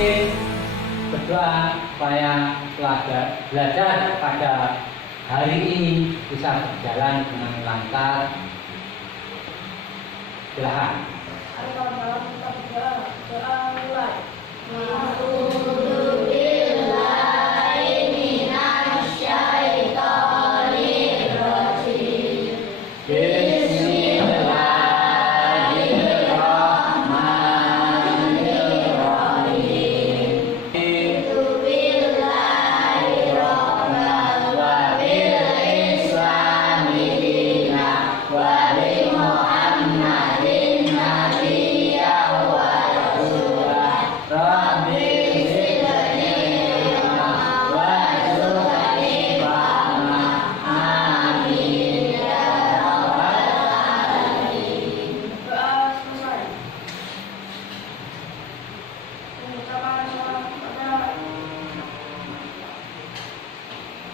mungkin berdoa supaya belajar pada hari ini bisa berjalan dengan lancar. Silahkan. Dalam kita berdoa, doa mulai.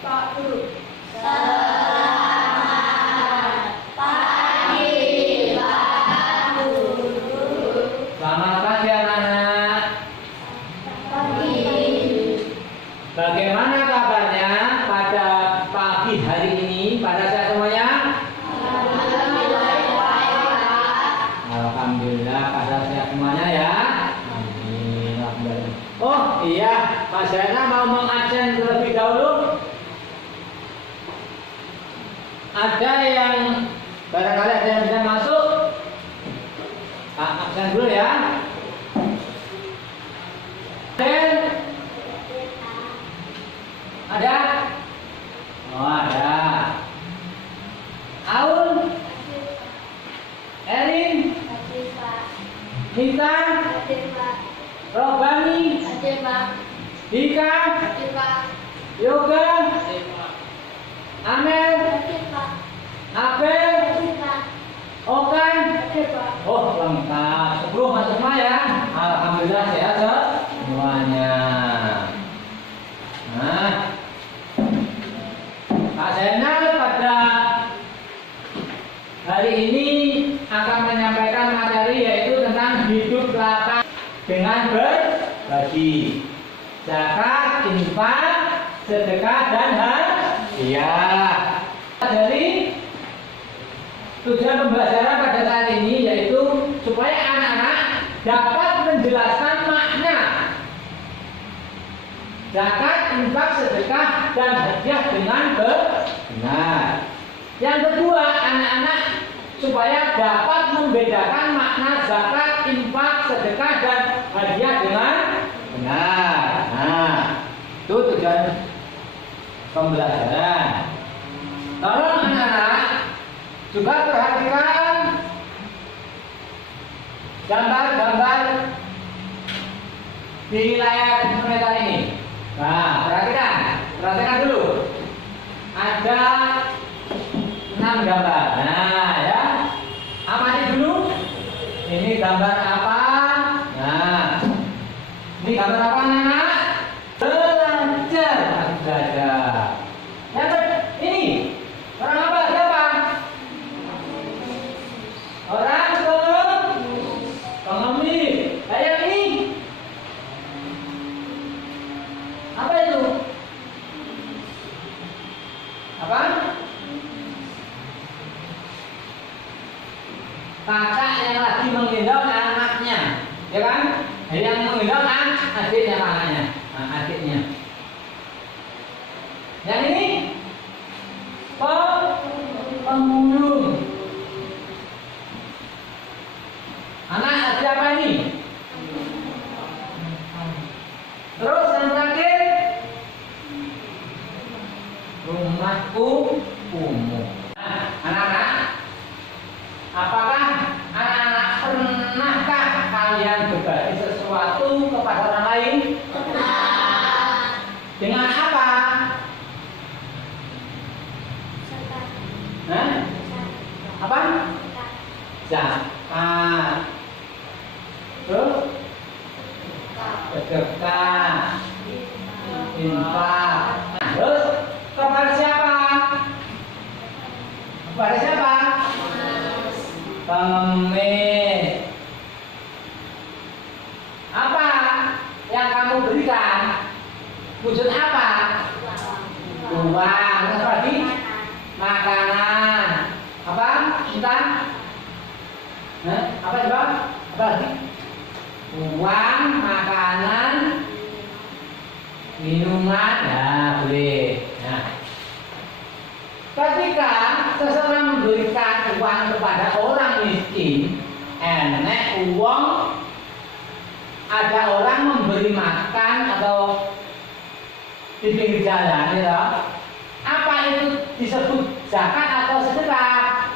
Pak Guru. Selamat pagi anak-anak. Bagaimana kabarnya pada pagi hari ini? Pada saat semuanya? Alhamdulillah pada saat semuanya ya. Amin. Alhamdulillah. Oh iya, Pak Zaina mau mengabsen terlebih dahulu. Ada yang barangkali ada yang bisa masuk. Absen dulu ya. Dan ada? Oh ada. Aun, Erin, Nita, Robani, Dika, Yoga, Amel, Abel, Okan. Oh lengkap. 10 masuk semua ya. Alhamdulillah sehat semuanya. Nah, Pak Zainal pada hari ini akan menyampaikan materi yaitu tentang hidup lapan dengan berbagi, zakat, infak, sedekah dan hadiah. Dari tujuan pembelajaran pada saat ini yaitu supaya anak-anak dapat menjelaskan makna zakat, infak, sedekah dan hadiah dengan benar. Yang kedua, anak-anak supaya dapat membedakan makna zakat, infak, sedekah dan hadiah dengan benar. Nah, itu tujuan pembelajaran. Tolong anak-anak juga perhatikan gambar-gambar di layar monitor ini. Nah, perhatikan dulu. Ada 6 gambar. Nah, ya. Amati dulu. Ini gambar apa? Nah, ini gambar apa anak-anak? Belajar. Yang ini orang apa? Siapa? Orang pengemis. Yang ini apa itu? Apa? Kakak yang lagi menggendong anaknya, ya kan? Yang menggendong adiknya, anaknya, adiknya. Yang ini pemulung. Anak siapa ini? Terus yang terakhir rumahku umum. Nah, anak-anak, apakah anak-anak pernahkah kalian berbagi sesuatu kepada orang lain? Dengan apa? Nah, apa? Zakat. Terus sedekah, infak. Terus kepada siapa? Kepada siapa? Pengemis. Apa yang kamu kamu berikan? Wujud apa? Uang. Apa lagi? Makanan. Apa? Entah? Apa coba? Apa lagi? Uang, makanan, minuman, ya boleh. Nah, ketika seseorang memberikan uang kepada orang miskin, enek uang, ada orang memberi makan atau di pinggir jalan, ya, apa itu disebut zakat atau sedekah?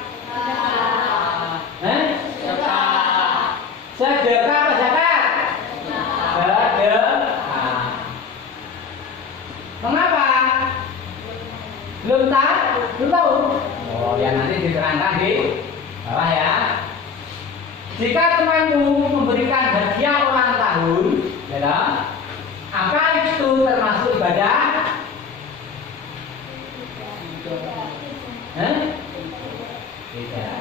Sedekah apa zakat? Sedekah. Mengapa? Belum tahu? Belum tahu? Oh ya, nanti diterangkan di bawah ya. Jika temanmu memberikan hadiah ulang tahun, ya, apa itu termasuk ibadah? Tidak.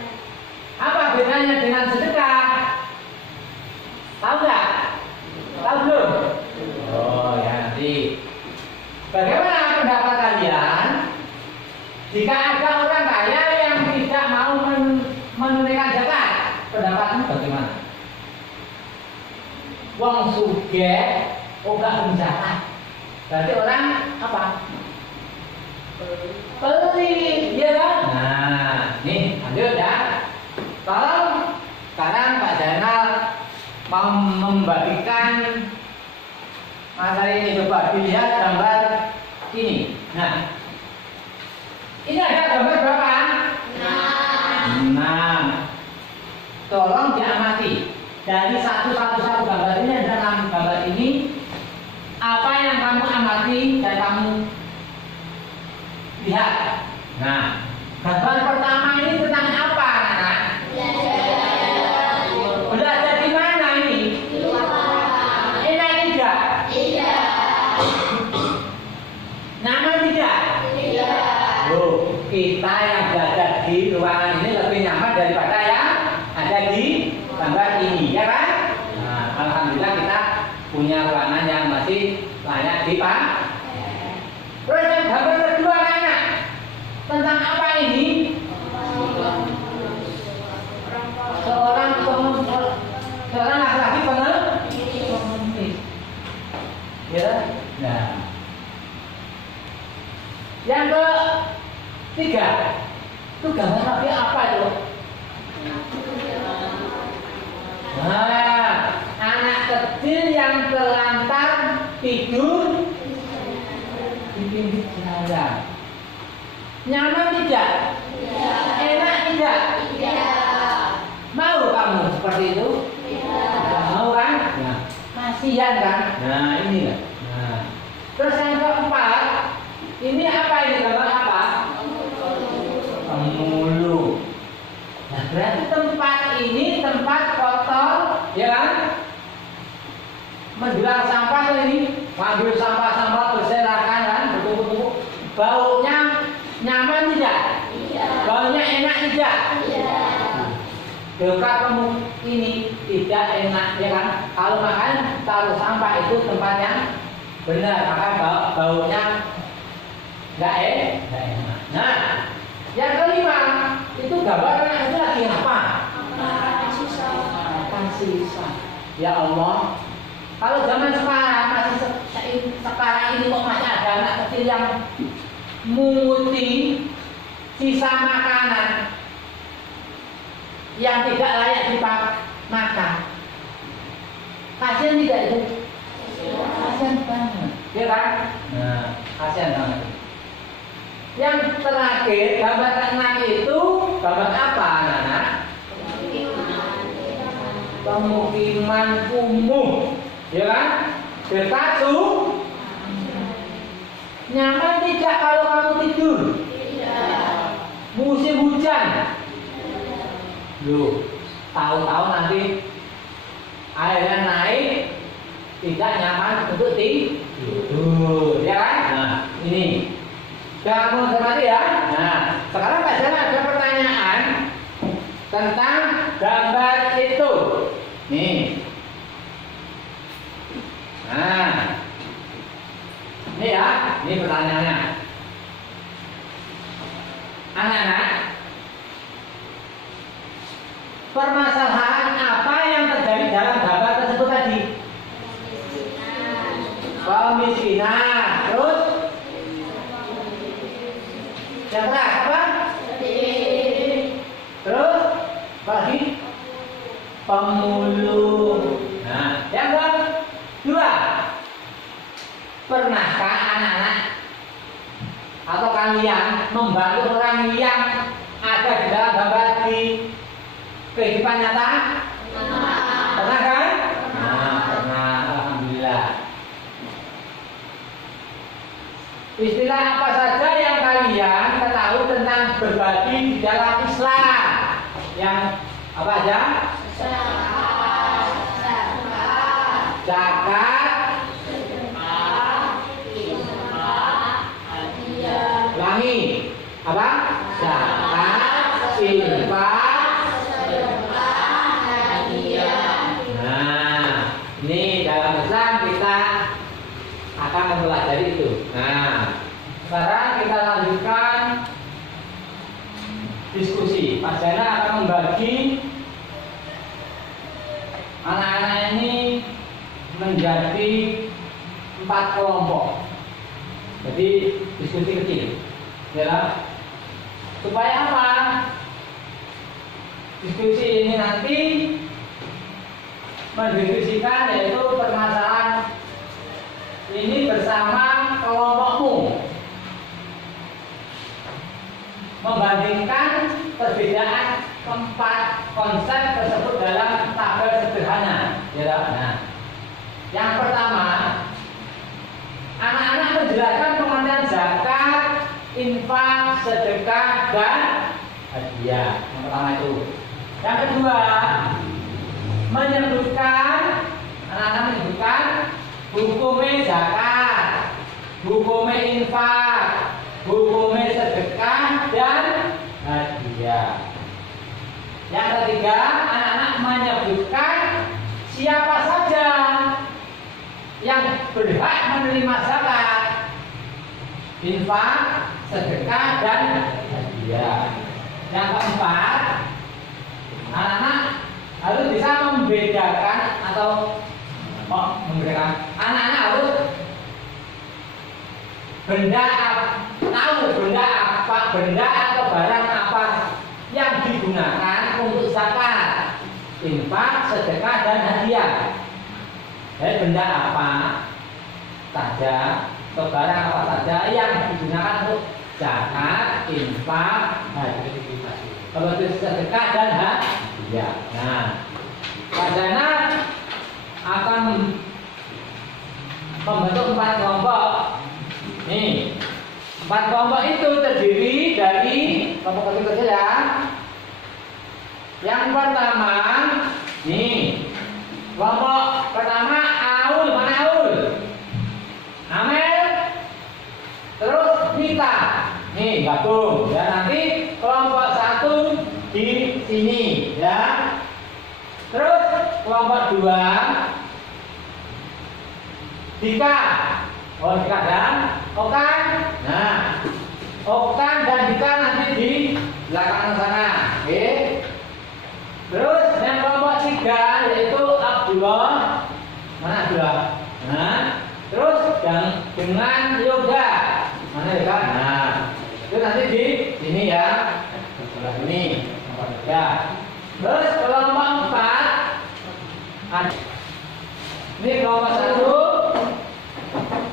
Apa bedanya dengan sedekah? Tahu nggak? Tahu belum? Oh ya, nanti. Bagaimana pendapat kalian jika ada orang kaya yang tidak mau menunaikan zakat? Pendapatmu bagaimana? Wong sugih gak zakat. Berarti orang apa? Pelit, ya kan? Nah, nih lanjut ya. Kalau sekarang Pak Zainal mau membagikan materi ini, coba dilihat gambar ini. Nah, ini ada gambar berapa? 6. Tolong diamati dari satu gambar ini, ada 6 gambar ini. Apa yang kamu amati dan kamu lihat? Nah, gambar pertama ini tentang apa, anak? Belajar di mana ini? Enak tidak? Nyaman tidak? Loh, kita yang belajar di ruangan ini lebih nyaman daripada yang ada di gambar ini, ya kan? Nah, alhamdulillah kita punya ruangan yang masih layak dipakai. Terus yang gambar kedua, anak, tentang apa ini? Seorang laki-laki pengemis. Ya, nah. Yang ketiga, itu gambar lagi apa itu? Nah, anak kecil yang terlantar tidur di pinggir jalan. Nyaman tidak? Enak tidak? Mau kamu seperti itu? Mau kan? Nah, kasihan kan? Nah, ini kan. Nah, terus yang keempat, ini apa ini, gambar apa? Pemulung. Nah, berarti tempat ini tempat kotor, ya kan? Menjual sampah ini, ngambil sampah-sampah berserakan kan, bertumpuk-tumpuk. Baunya nyaman tidak? Baunya enak tidak? Dekat kamu ini tidak enak, ya kan? Kalau makan taruh sampah itu tempat yang benar, maka baunya nggak enak. Nah, yang kelima itu gambar anak itu lagi apa? Makan sisa. Ya Allah, kalau zaman sekarang sekarang ini kok masih ada anak kecil yang munguti sisa makanan yang tidak layak dimakan. Kasian tidak itu? Kasian banget, ya kan? Nah, kasian banget. Yang terakhir, gambar keenam itu gambar apa, anak-anak? Pemukiman kumuh, ya kan? Dekat nyaman tidak kalau kamu tidur? Musim hujan. Loh, tahu-tahu nanti airnya naik, tidak nyaman untuk tidur, ya kan? Nah, ini. Kamu cermati ya. Nah, sekarang Pak Jana ada pertanyaan tentang gambar itu. Nih. Nah, Ini pertanyaannya. Anak-anak, permasalahan apa yang terjadi dalam gambar tersebut tadi? Kemiskinan. Terus? Yang terakhir apa? Terus? Apa lagi? Pemulung. Nah, yang kedua, pernahkah anak-anak atau kalian membantu orang yang ada di dalam gambar di kehidupan nyata? Pernah kan? Nah, pernah. Alhamdulillah. Istilah apa saja yang kalian ketahui tentang berbagi di dalam Islam? Yang apa aja? Zakat, ulangi. Apa? Zakat, infak. Nah, ini dalam Islam kita akan mempelajari itu. Nah, sekarang kita lanjutkan diskusi. Pak Jana akan membagi anak-anak ini menjadi 4 kelompok. Jadi diskusi kecil, ya. Supaya apa? Diskusi ini nanti mendiskusikan yaitu permasalahan ini bersama kelompokmu, membandingkan perbedaan 4 konsep tersebut dalam tabel sederhana, ya. Nah, yang pertama, anak-anak menjelaskan pengertian zakat, infak, sedekah, dan hadiah. Yang pertama itu. Yang kedua, anak-anak menyebutkan hukumnya zakat, hukumnya infak, hukumnya sedekah, dan hadiah. Yang ketiga, anak-anak menyebutkan siapa saja yang berhak menerima zakat, infak, sedekah, dan hadiah. Yang keempat, anak-anak harus bisa membedakan atau anak-anak harus benda atau barang apa yang digunakan untuk zakat, infak, sedekah, dan hadiah. Jadi benda apa saja atau barang apa saja yang digunakan untuk zakat, infak, hadiah, sedekah, dan hadiah. Nah, Pak Jana akan membentuk 4 kelompok. Nih, 4 kelompok itu terdiri dari kelompok kecil ya. Yang pertama, nih, kelompok pertama Aul, mana Aul? Amel, terus Nita. Nih, gabung. Ya, nanti kelompok 1 di sini, ya. Terus kelompok 2 Dika. Oh, Dika dan Okan. Nah, Okan dan Dika nanti di belakang sana. Oke. Terus yang kelompok 3 yaitu Abdullah. Mana Abdullah? Nah, terus yang dengan Yoga. Mana Yoga? Nah, itu nanti di sini ya. Sebelah ini. Ya. Terus kelompok 4 ini kelompok 1,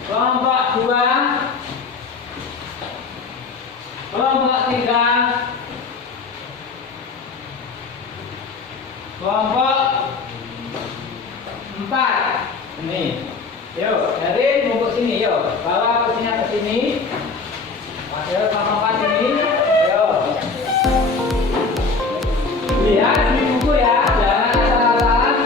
kelompok 2, kelompok 3, kelompok 4. Ini, yuk dari bungkus sini, yuk bawa kursinya ke sini. Masuk kelompok 4 ini, yuk. Lihat di buku ya, jangan asal-asalan.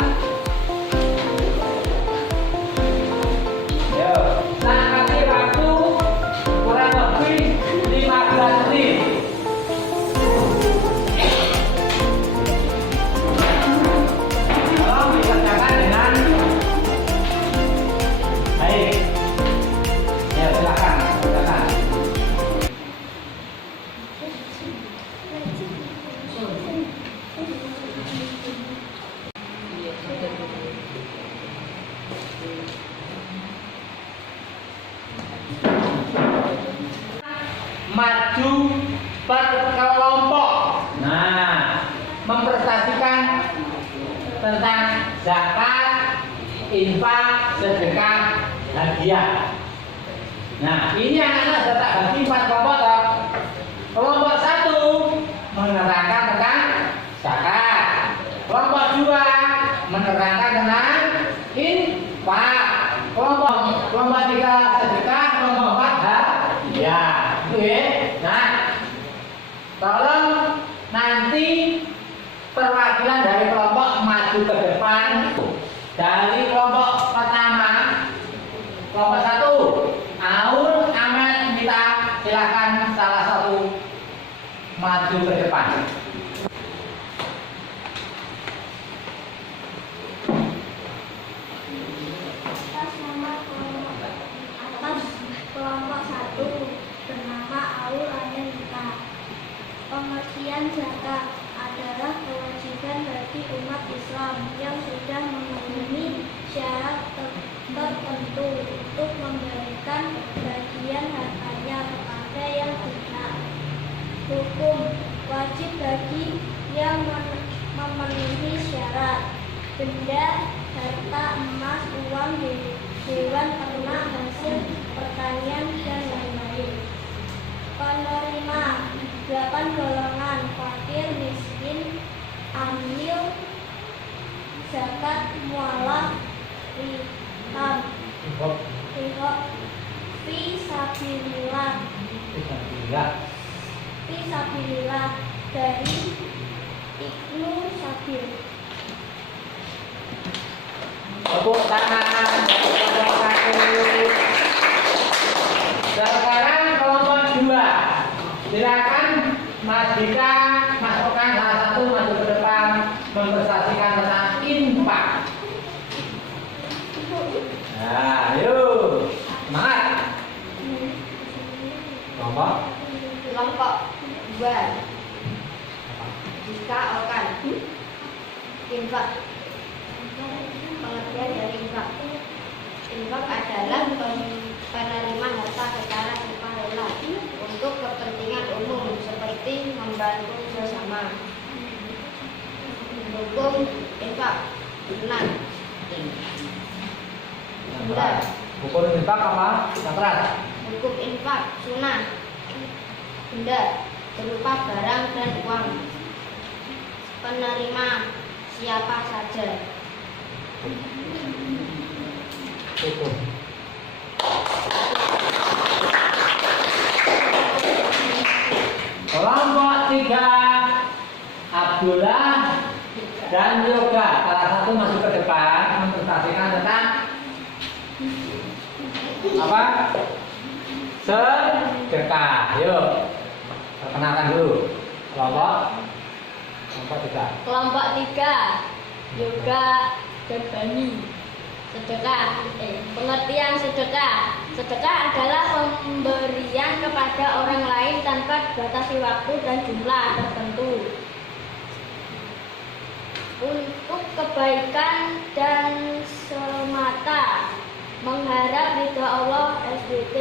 Yuk, nah kasih waktu kurang lebih 15 menit. Tolong dikerjakan dengan baik. Ya, silakan. maju per kelompok. Nah, mempresentasikan tentang zakat, infak, sedekah, hadiah. Nah, ini anak-anak sudah tak bagi 4 kelompok toh. Kelompok 1 menerangkan tentang zakat. Kelompok 2 menerangkan tentang infak. Kelompok 3 sedekah, kelompok 4 hadiah. Itu ya. Nah, tolong nanti perwakilan dari kelompok maju ke depan. Dari kelompok pertama, kelompok 1, Aul, Ahmad, Mita, silakan salah satu maju ke depan. Kelompok 1 bernama Aul Ahmad Mita. Pengertian zakat adalah kewajiban bagi umat Islam yang sudah memenuhi syarat tertentu untuk memberikan bagian hartanya kepada yang berhak. Hukum wajib bagi yang memenuhi syarat. Benda, harta, emas, uang, hewan ternak, hasil pertanian, dan lain-lain. Penerima 8 golongan: fakir, miskin, amil, zakat, mualaf, rihab, fisabilillah dari Ibnu Sabil. Tepuk tangan. Sekarang kelompok 2. Silakan Mas Dika masukkan salah satu maju ke depan mempresentasikan tentang infak. Nah, yuk, semangat. Kelompok 2 Dika Okan. Infak. Pengertian dari infak. Infak adalah penerima harta secara sukarela untuk kepentingan umum seperti membantu sesama. Hukum infak benar. Hukum infak apa? Yang keras. Hukum infak sunnah. Benda berupa barang dan uang. Penerima siapa saja. Hukum. Kelompok 3 Abdullah dan Yoga, salah satu masuk ke depan mempresentasikan tentang apa? Sedekah. Yuk, perkenalkan dulu kelompok 3. Kelompok 3 Yoga dan Bani. Sedekah. Pengertian sedekah. Sedekah adalah pemberian kepada orang lain tanpa dibatasi waktu dan jumlah tertentu untuk kebaikan dan semata mengharap ridha Allah SWT.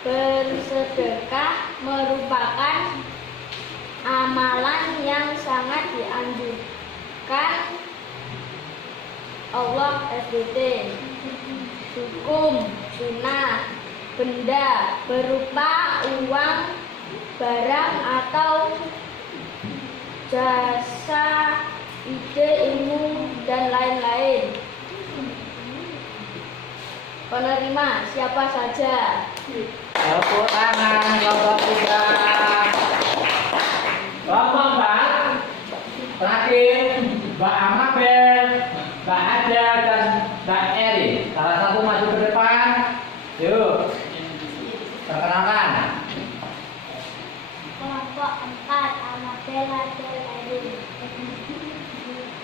Bersedekah merupakan amalan yang sangat dianjurkan Allah SWT. Hukum sunnah. Benda berupa uang, barang atau jasa, ide, ilmu, dan lain-lain. Penerima siapa saja. Tepuk tangan kelompok 3. Kelompok 4 terakhir Mbak Amabel, Mbak Ada, dan Mbak Eri. Salah satu maju ke depan. Yuk, perkenalkan. Kelompok 4 Amabel dan Eri.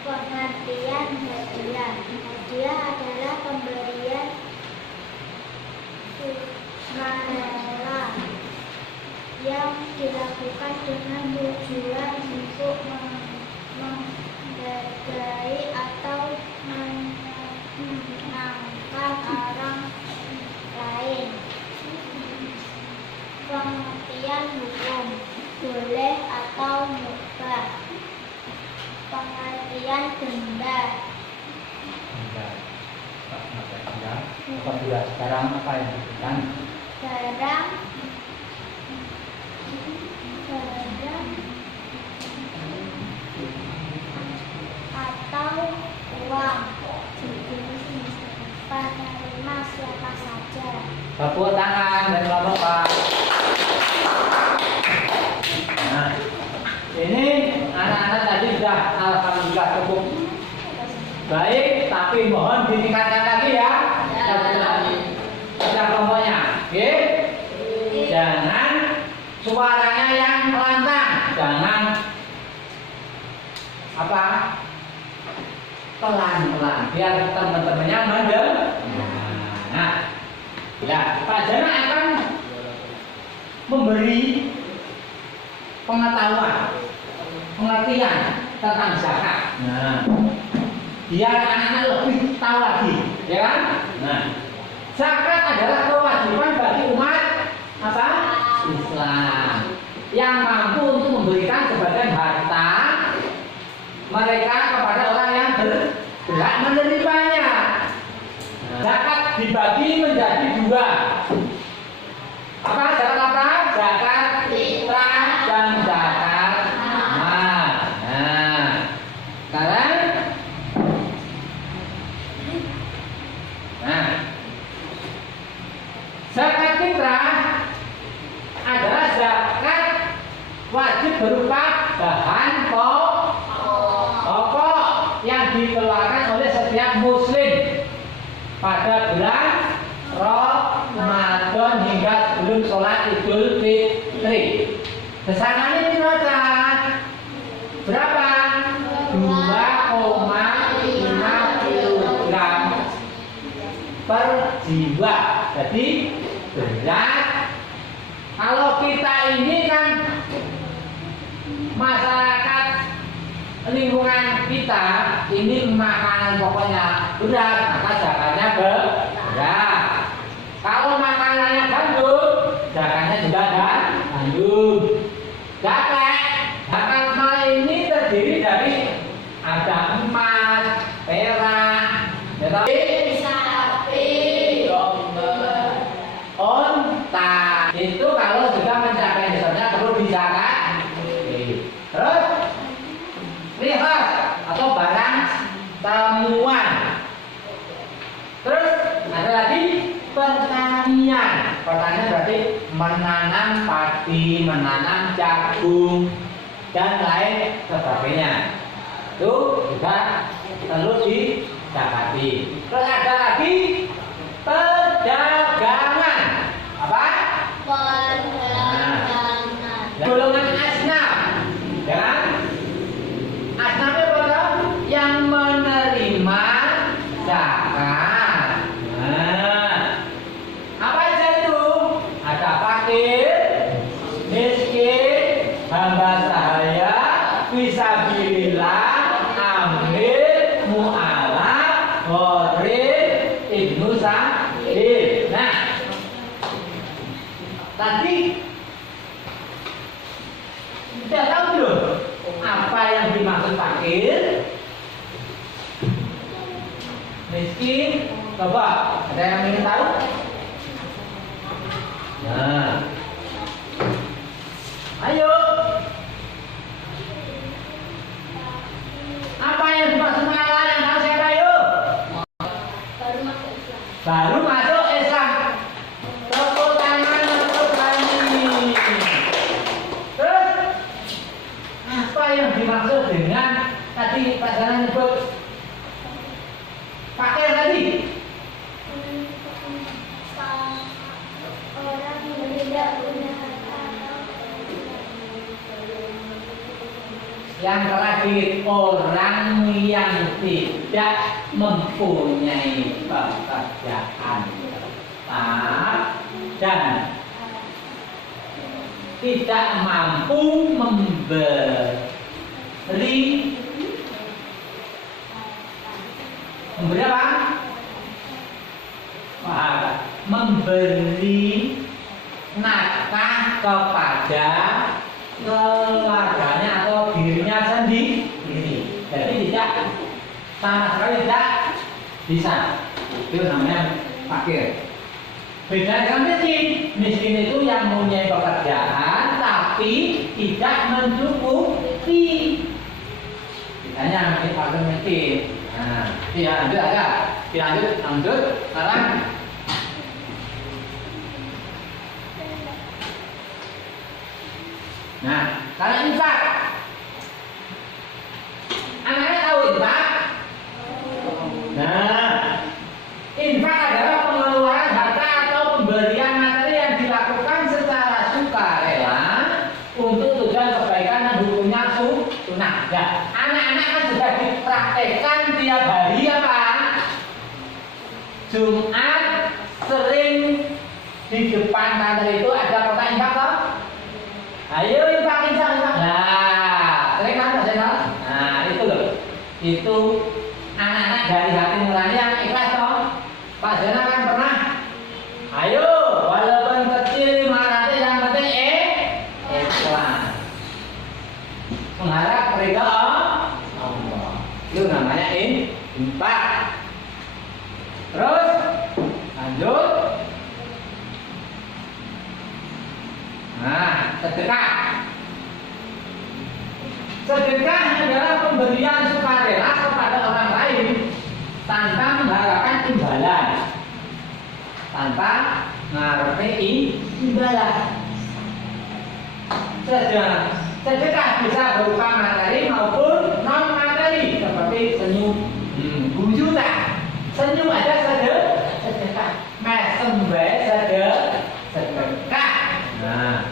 Pengertian hadiah. Hadiah adalah pemberian sukarela yang dilakukan dengan tujuan untuk menghargai atau menyenangkan orang lain. Pengertian pemberian benda. Enggak. Apabila sekarang apa yang diberikan? Barang atau uang penerima siapa saja. Tepuk tangan dan Bapak. Nah, ini anak-anak tadi sudah alhamdulillah cukup baik, tapi mohon ditingkatkan lagi ya. Sudah kelompoknya, oke? Jangan suaranya yang lantang, jangan apa? Pelan-pelan, biar teman-temannya mendengar. Nah, ya, Pak Jana akan memberi pengetahuan, pengertian tentang zakat. Nah, biar anak-anak lebih tahu lagi, ya kan? Nah, zakat adalah kewajiban bagi umat apa? Islam yang mampu untuk memberikan sebagian harta mereka kepada orang yang berhak menerimanya. Zakat dibagi menjadi dua. Apa zakat apa? Zakat fitrah dan zakat mal. Nah, sekarang, zakat fitrah adalah zakat wajib berupa bahan pokok yang dikeluarkan oleh setiap muslim pada bulan Ramadan hingga sebelum sholat Idul Fitri. Besarannya berapa? 2,5 kilogram per jiwa. Jadi berat. Kalau kita ini kan masyarakat lingkungan kita ini makanan pokoknya berat, maka zakatnya berat. Kalau makanannya gandum, zakatnya juga gandum. Zakat mal ini terdiri dari ada emas, perak, sapi, domba, onta. Itu kalau sudah mencapai misalnya perlu dizakat. Terus lihat atau barang temuan. Terus ada lagi pertanian. Pertanian berarti menanam padi, menanam jagung dan lain sebagainya. Itu juga perlu dizakati. Terus ada lagi perdagangan. Apa? Perdagangan. Golongan asnaf. Ya. Asnafnya apa? Yang menerima zakat. Nah, apa aja itu? Ada fakir, miskin, hamba sahaya, fisabilillah, amil, mu'alaf, gharib, ibnu sabil. Nah, tadi sudah tahu belum apa yang dimaksud fakir, miskin? Coba, ada yang ingin tahu? Nah, ayo. Apa yang dimaksud malah yang tahu siapa? Ayo. Baru masuk Islam. Tepuk tangan untuk kami. Terus apa yang dimaksud dengan tadi Pak Jalan nyebut fakir tadi? Orang yang tidak punya Yang terakhir, orang yang tidak mempunyai pekerjaan tetap dan tidak mampu memberi apa? Memberi nafkah kepada keluarganya atau dirinya sendiri. Jadi tidak Bisa. Itu namanya fakir. Beda dengan miskin. Miskin itu yang mempunyai pekerjaan tapi tidak mencukupi. Bedanya miskin fakir miskin. Nah, ya lanjut aja. Lanjut. Sekarang nah, kalau infak, anaknya tahu infak? Nah, infak adalah pengeluaran harta atau pemberian materi yang dilakukan secara sukarela untuk tujuan kebaikan dan hukumnya sunnah. Ya, anak-anak kan sudah dipraktekkan tiap hari apa? Jumat sering di depan kantor itu ada kotak infak toh? Ayo infak. Nah, sering kan Pak Zainal? Nah, itu loh. Itu anak-anak dari hati nurani yang ikhlas toh. Pak Zainal kan pernah. Ayo, walaupun kecil 500 yang penting ikhlas. Mengharap ridha Allah. Itu namanya infak. Terus lanjut. Nah, sedekah. Sedekah adalah pemberian sukarela kepada orang lain tanpa mengharapkan imbalan, tanpa mengharapkan imbalan. Sedekah bisa berupa materi maupun non materi seperti senyum, bujuta. Senyum ada sedekah, mesem sedekah. Nah,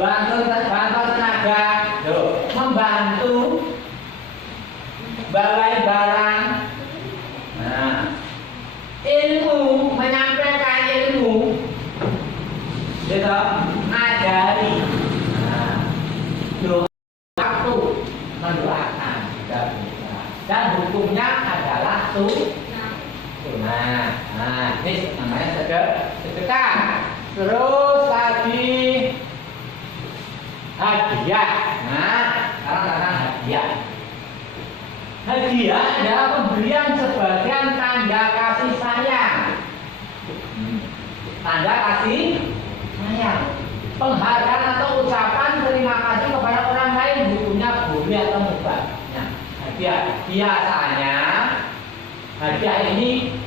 bantu tenaga, membantu bawain barang. Nah, ilmu, menyampaikan ilmu, gitu, ngajari. Nah, doa waktu mendoakan dan hukumnya adalah sunnah. Nah, ini namanya sedekah. Terus lagi hadiah. Nah, sekarang tentang hadiah. Hadiah adalah pemberian sebagian tanda kasih sayang. Tanda kasih sayang. Penghargaan atau ucapan terima kasih kepada orang lain hukumnya boleh atau mubah. Nah, hadiah biasanya hadiah ini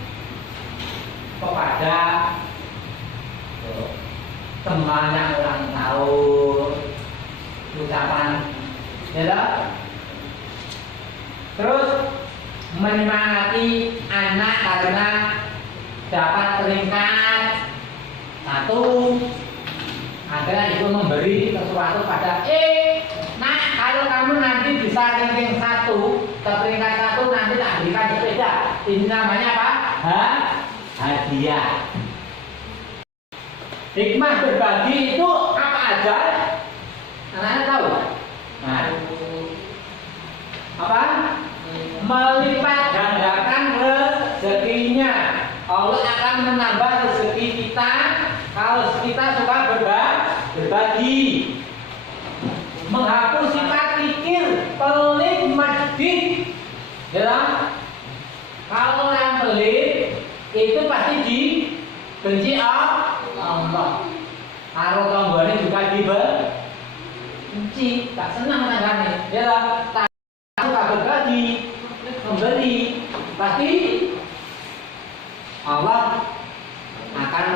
kepada teman yang ulang tahun, ucapan, ya. Terus menyemangati anak karena dapat peringkat 1, akhirnya ibu memberi sesuatu pada nak, kalau kamu nanti bisa ranking 1 ke peringkat 1 nanti tak berikan sepeda. Ini namanya apa? Hadiah. Hikmah berbagi itu apa aja? Anak-anak tahu? Nah, apa? Melipat gandakan rezekinya. Allah akan menambah rezeki kita kalau kita suka berbagi. Menghapus sifat kikir, pelit, medit. Ya, kalau orang pelit itu pasti dibenci Allah. Kalau tombolnya juga dibenci, tak senang tangannya. Ya, tak suka berbagi, memberi, pasti Allah akan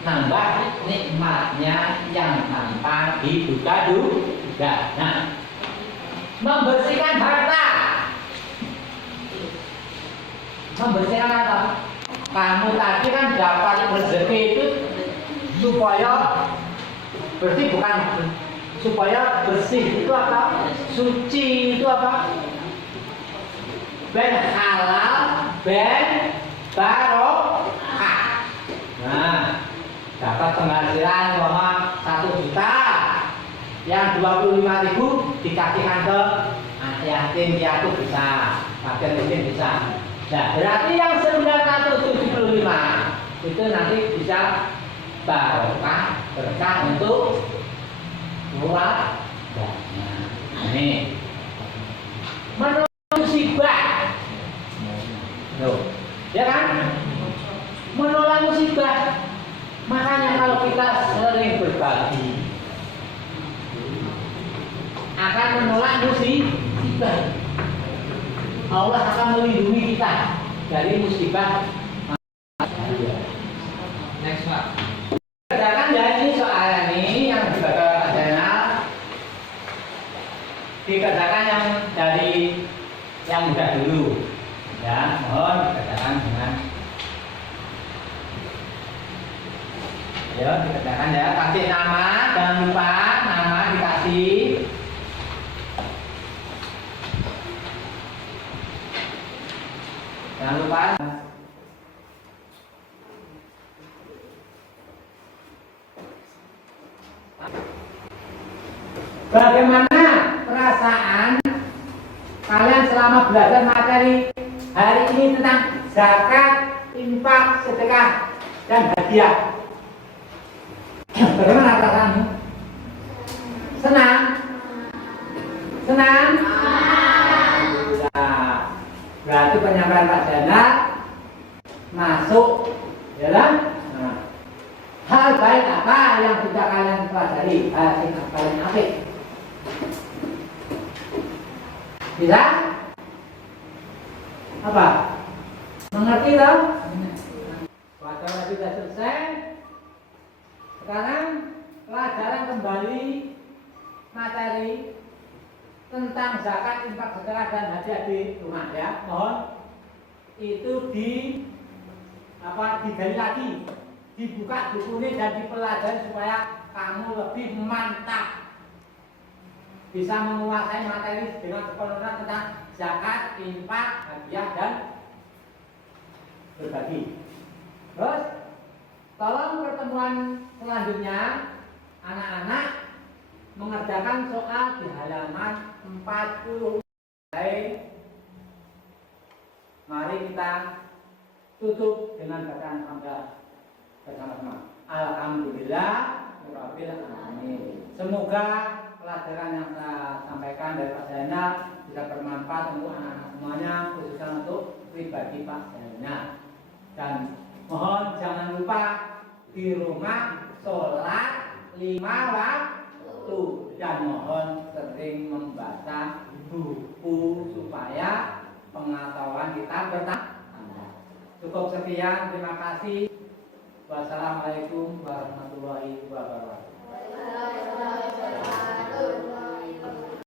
menambah nikmatnya yang tanpa diduga-duga. Nah, membersihkan harta. Membersihkan harta. Kamu tadi kan dapat rezeki itu supaya bersih, bukan supaya bersih itu apa? Suci itu apa? Ben halal, ben barokah. Nah, dapat penghasilan umpama 1 juta, yang 25.000 dikasihkan ke anak yatim piatu bisa, fakir miskin bisa. Nah, berarti yang 975 itu nanti bisa barokah, berkah untuk keluarganya. Ini menurut musibah. Loh, musibah. Makanya kalau kita sering berbagi akan menolak musibah. Allah akan melindungi kita dari musibah. Next Pak. Kerjakan ya ini soal ini yang dibaca Pak Zainal. Dikerjakan yang dari yang mudah dulu. Ya, mohon dikerjakan dengan ya, dikerjakan ya. Kasih nama, jangan lupa nama dikasih. Jangan lupa. Bagaimana perasaan kalian selama belajar materi hari ini tentang zakat, infak, sedekah, dan hadiah? Bagaimana perasaanmu? Senang? Senang? Nah, berarti penyampaian Pak Zainal masuk, ya kan? Nah, hal baik apa yang sudah kalian pelajari? Hal yang paling apik? Bisa? Apa? Mengerti toh? Pelajaran sudah selesai. Sekarang pelajaran kembali materi tentang zakat, infak, sedekah dan hadiah di rumah ya. Mohon itu digali lagi, dibuka bukunya dan dipelajari supaya kamu lebih mantap bisa menguasai materi dengan sepenuhnya tentang zakat, infak, hadiah dan berbagi. Terus tolong pertemuan selanjutnya anak-anak mengerjakan soal di halaman 40. Baik. Mari kita tutup dengan bacaan hamdalah bersama-sama. Alhamdulillah rabbil alamin. Semoga pelajaran yang saya sampaikan dari Pak Zainal bisa bermanfaat untuk anak-anak semuanya, khususnya untuk pribadi Pak Zainal. Dan mohon jangan lupa di rumah sholat 5 waktu dan mohon sering membaca buku supaya pengetahuan kita bertambah. Cukup sekian, terima kasih. Wassalamualaikum warahmatullahi wabarakatuh.